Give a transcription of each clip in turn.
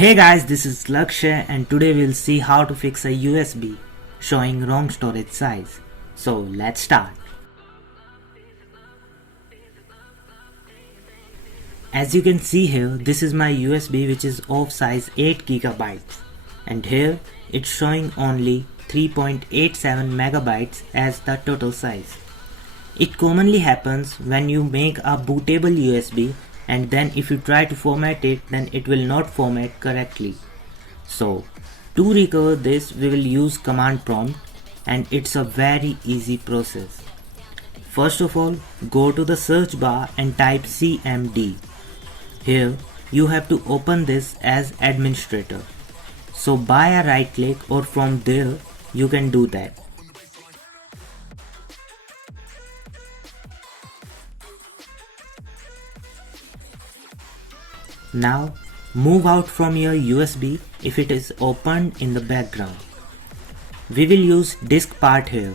Hey guys, this is Lakshay and today we'll see how to fix a USB showing wrong storage size. So let's start. As you can see here, this is my USB which is of size 8 gigabytes and here it's showing only 3.87 megabytes as the total size. It commonly happens when you make a bootable USB and then if you try to format it, then it will not format correctly. So to recover this we will use command prompt and it's a very easy process. First of all, go to the search bar and type CMD. Here you have to open this as administrator. So by a right click or from there you can do that. Now move out from your USB if it is opened in the background. We will use disk part here.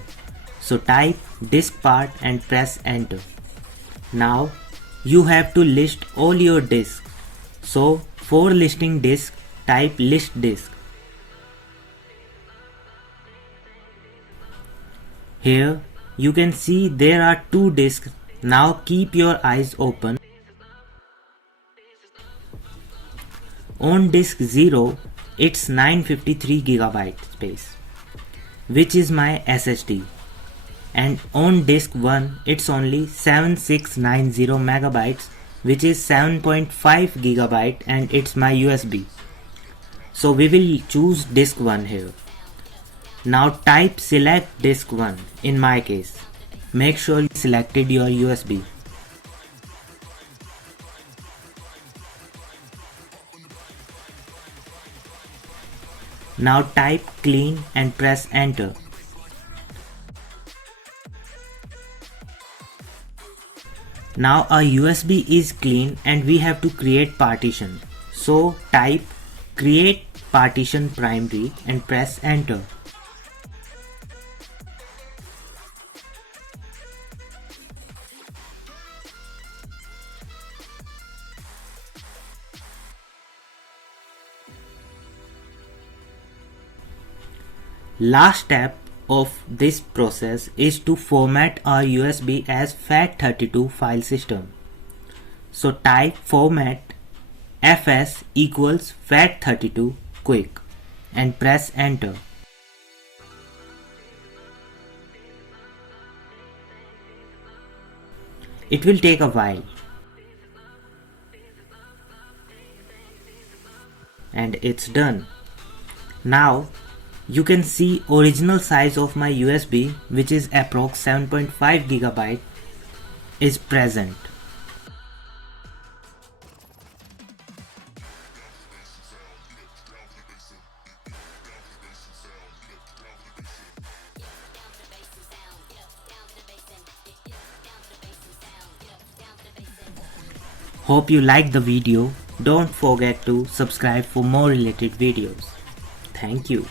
So type disk part and press enter. Now you have to list all your disks. So for listing disk, type list disk. Here you can see there are two disks. Now keep your eyes open. On disk 0, it's 953 GB space, which is my SSD. And on disk 1, it's only 7690 megabytes, which is 7.5 GB and it's my USB. So we will choose disk 1 here. Now type select disk 1 in my case. Make sure you selected your USB. Now type clean and press enter. Now our USB is clean and we have to create partition. So type create partition primary and press enter. Last step of this process is to format our USB as FAT32 file system. So type format fs equals FAT32 quick and press enter. It will take a while. And it's done. Now you can see original size of my USB, which is approx 7.5 GB, is present. Hope you liked the video. Don't forget to subscribe for more related videos. Thank you.